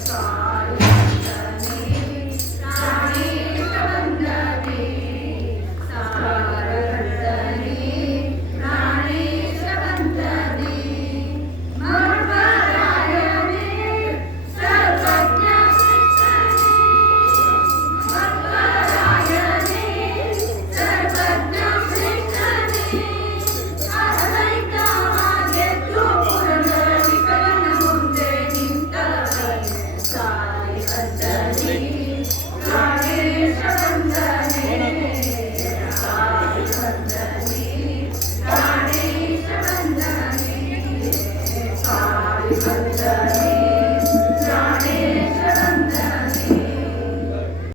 Thanks. Nani, Nani, Nani.